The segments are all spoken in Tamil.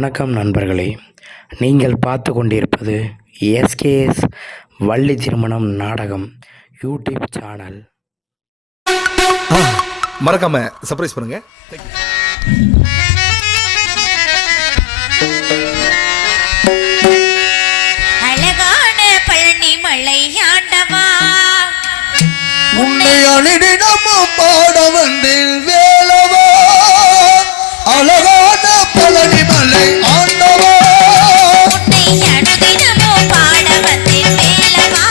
வணக்கம் நண்பர்களே, நீங்கள் பார்த்து கொண்டிருப்பது எஸ்கேஎஸ் வள்ளி திருமணம் நாடகம் யூடியூப் சேனல். மறக்காம சர்ப்ரைஸ் பண்ணுங்க. அழகான பழனி மலை ஆண்டவா, உன்னை அணிதினமும் பாட வந்தேன் வேலவா. அழகான பழனி மலை ஆண்டவா, உன்னை அனுதினமும் பாட வந்தேன் வேலவா.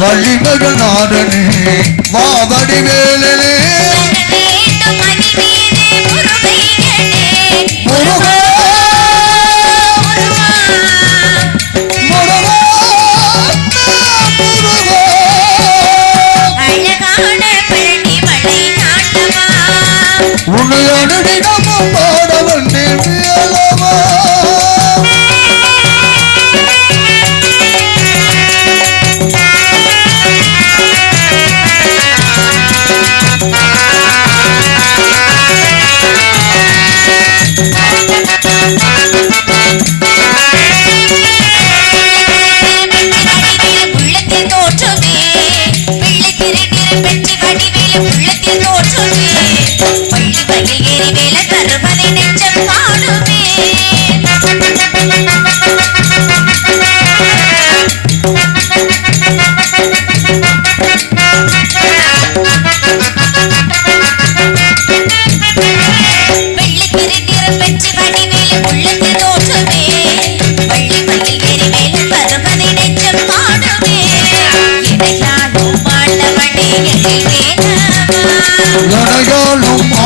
வள்ளிமகள் நாதனே வாவடி வேலனே, உன்னை அனுதினமும் பாட வந்தேன் வேலவா.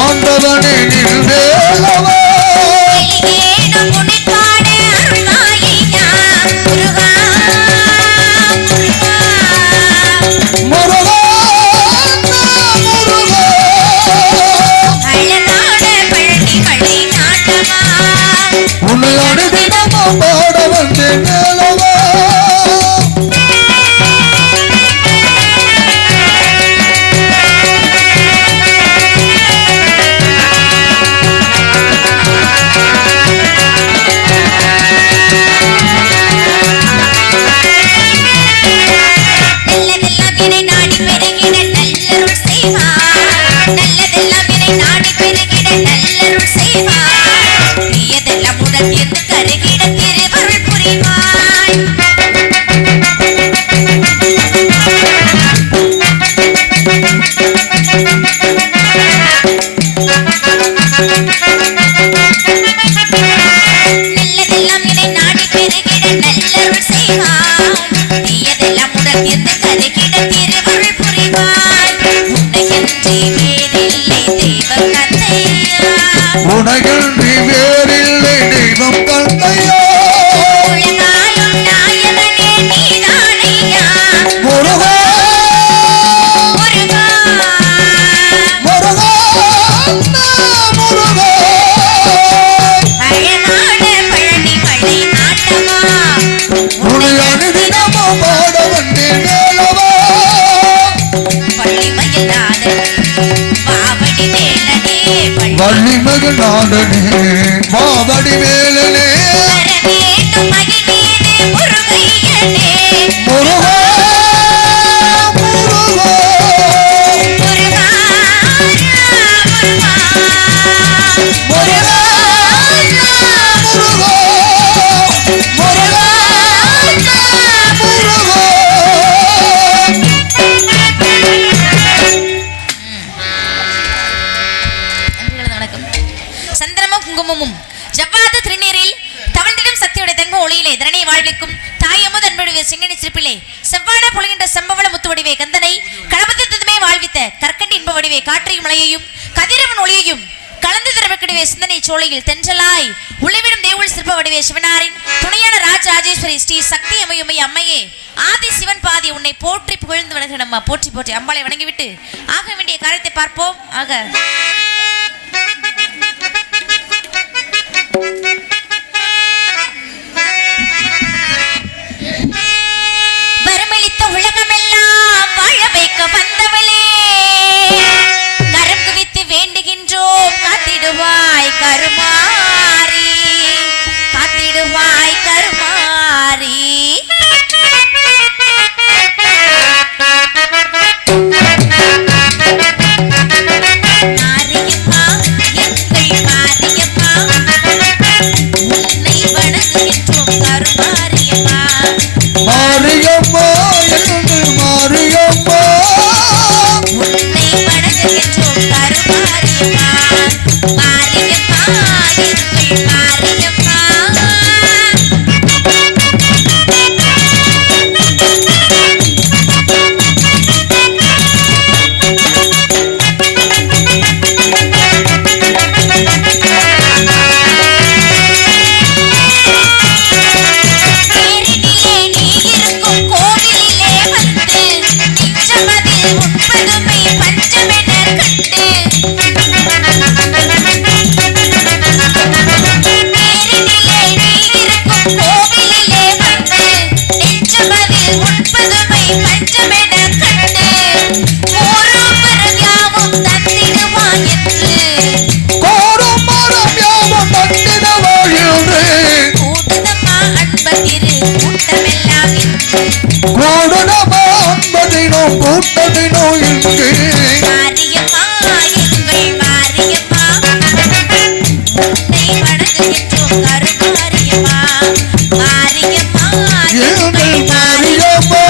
ஆண்டவனே நின்றேலவா, உன்னை அனுதினமும் பாட வந்தேன் வேலவா. உனகன்றி வேறில்லை தெய்வம் தந்தையா, முருகா முருகா முருகா, உன்னை அனுதினமும் பாட வந்தேன் வேலவா. வள்ளிமகள் நாதனே வாவடி வேலனே, முருகா முருகா, முருகா முருகா, முருகா முருகா. சந்திரமும் குங்குமமும் ஜவ்வாது திருநீரில் தவழ்ந்திடும் சக்தியுடைய தங்க ஒளியிலே தரணை வாழ்விக்கும் தாயமுது அன்புடைய சிங்கனி சிரிப்பிலே செவ்வான பொழுகின்ற செம்பவள முத்து வடிவே கந்தனை களபத்தித்துமே வாழ்வித்த கற்கண்டி இன்ப வடிவே காற்றையும் மலையையும் கதிரவன் ஒளியையும் கலந்து திறமைக்கிடவே சிந்தனை சோலையில் தென்றலாய் உழைவிடும் தேவுள் சிற்ப வடிவே சிவனாரின் துணையான ராஜராஜேஸ்வரி ஸ்ரீ சக்தி அமையுமை அம்மையே ஆதி சிவன் பாதி உன்னை போற்றி புகழ்ந்து வணங்குகிறோம். நம்ம போற்றி போற்றி அம்பாளை வணங்கிவிட்டு ஆக வேண்டிய காரியத்தை பார்ப்போம். ஆக வரமளித்த உலகமெல்லாம் வாழ வைக்க வந்தவளே, கரம் கருமாரி காத்திடுவாய் கருமாரி. மாரியம்மா எங்கள் மாரியம்மா உன்னை வணங்குகின்றோம் கருமாரியம்மா. மாரியம்மா எங்கள் மாரியம்மா உன்னை வணங்குகின்றோம் கருமாரியம்மா. மாரியம்மா எங்கள் மாரியம்மா. பேரினிலே நீ இருக்கும் கோவிலிலே வந்து நிச்சமதில் உண்பதுமை பஞ்சமென கண்டு. பேரினிலே நீ இருக்கும் கோவிலிலே வந்து நிச்சமதில் உண்பதுமை பஞ்சமென கண்டு. ஓரும் மரம் யாவும் தந்திடுவாய் என்று கோரும் மரம் யாவும் தந்திட வாழ்ந்து கூட்டுதம்மா அன்பதிரு கூட்டமெல்லாம் இன்று. கூடுதமா அன்பதினோம் கூட்டதினோ இங்கு மாரியம்மா எங்கள் மாரியம்மா உன்னை வணங்குகின்றோம் கருமாரியம்மா. மாரியம்மா எங்கள் எங்கள் மாரியம்மா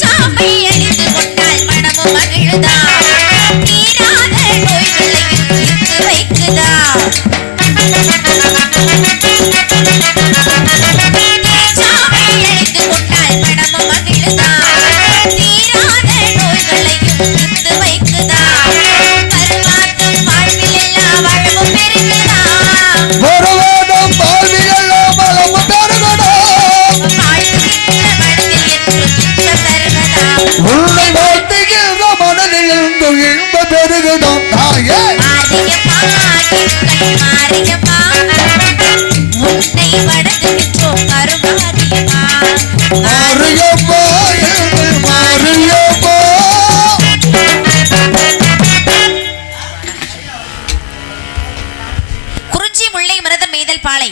சாமை அணிந்து கொண்டால் மனமும் மகிழுதா தீராத நோய்களையும் தீர்த்து வைக்குதா. சாமை அணிந்து கொண்டால் மனமும் மகிழுதா தீராத நோய்களையும் தீர்த்து வைக்குதா. பரமாத்தும் வாழ்வில் எல்லா வளமும் பெருகுதா. ஒரு வேதம் பாவியெல்லாம் பலமும் பெருகணும் வாழ்த்துகின்ற மனதில் என்றும் இன்பம் தருவதா. உன்னை வாழ்த்துகின்ற மனதில் இருந்து இன்ப பெருகணும் தாயே மாரியம்மா எங்கள் மாரியம்மா உன்னை வணங்குகின்றோம் கருமாரியம்மா. மாரியம்மா எங்கள் மாரியம்மா குறிஞ்சி முல்லை மருதம் மேய்தல் பாலை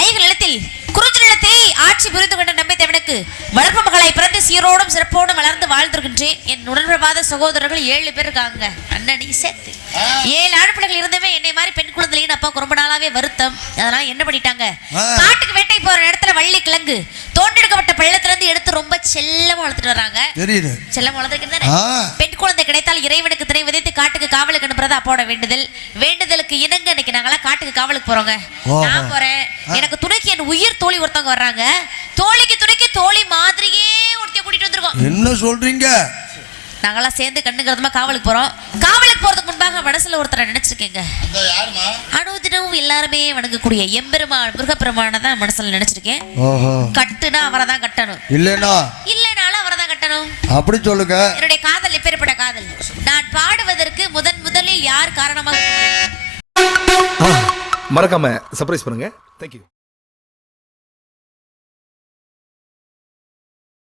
ஐயர்கள் நிலத்தில் குறிஞ்சி நிலத்தை ஆட்சி புரிந்து கொண்ட நம்பி தேவனுக்கு வளர்ப்பு மகளாய் பிறந்து சீரோடும் சிறப்போடும் வளர்ந்து வாழ்ந்திருக்கின்றேன். என் உடன்பிறவாத சகோதரர்கள் 7 பேர் இருக்காங்க, அண்ணனி சேர்த்து 7 ஆண் பிள்ளைகள் இருந்தவே என்னை மாதிரி பெண் குழந்தைன்னு அப்பாவுக்கு ரொம்ப நாளாவே வருத்தம். அதனால என்ன பண்ணிட்டாங்க, காட்டுக்கு வேட்டை போற இடத்துல வள்ளி கிழங்கு தோண்டெடுக்கப்பட்ட பள்ளத்துல இருந்து எடுத்து ரொம்ப செல்லமா வளர்த்துட்டு வராங்க. தெரியுது செல்லம் வளர்த்துக்கிட்டு பெண் குழந்தை கிடைத்தால் இறைவனுக்கு திரை விதைத்து காட்டுக்கு காவலுக்கு அனுப்புறது அப்போட வேண்டுதல். வேண்டுதலுக்கு இணங்க இன்னைக்கு நாங்களாம் காட்டுக்கு காவலுக்கு போறோங்க. நான் போறேன், எனக்கு துணைக்கு என் உயிர் தோழி ஒருத்தவங்க வர்றாங்க. தோழிக்கு துணைக்கு தோழி மாதிரியே ஒருத்தைய கூட்டிட்டு வந்திருக்கோம். என்ன சொல்றீங்க? நாங்களாம் சேர்ந்து கண்ணுங்கிறதுமா காவலுக்கு போறோம். காவலுக்கு போறதுக்கு முன்பாக மனசுல ஒருத்தரை நினைச்சிருக்கேங்க. அனுதினமும் எல்லாருமே வணங்கக்கூடிய எம்பெருமான் முருகப்பெருமான தான் மனசுல நினைச்சிருக்கேன். கட்டுனா அவரை தான் கட்டணும், இல்லைனாலும் அவரை தான் கட்டணும். அப்படி சொல்லுங்க. என்னுடைய காதல் எப்பேற்பட்ட காதல், நான் பாடுவதற்கு முதலில் யார் காரணமாக மறக்காம சர்ப்ரைஸ் பண்ணுங்க. தேங்க்யூ.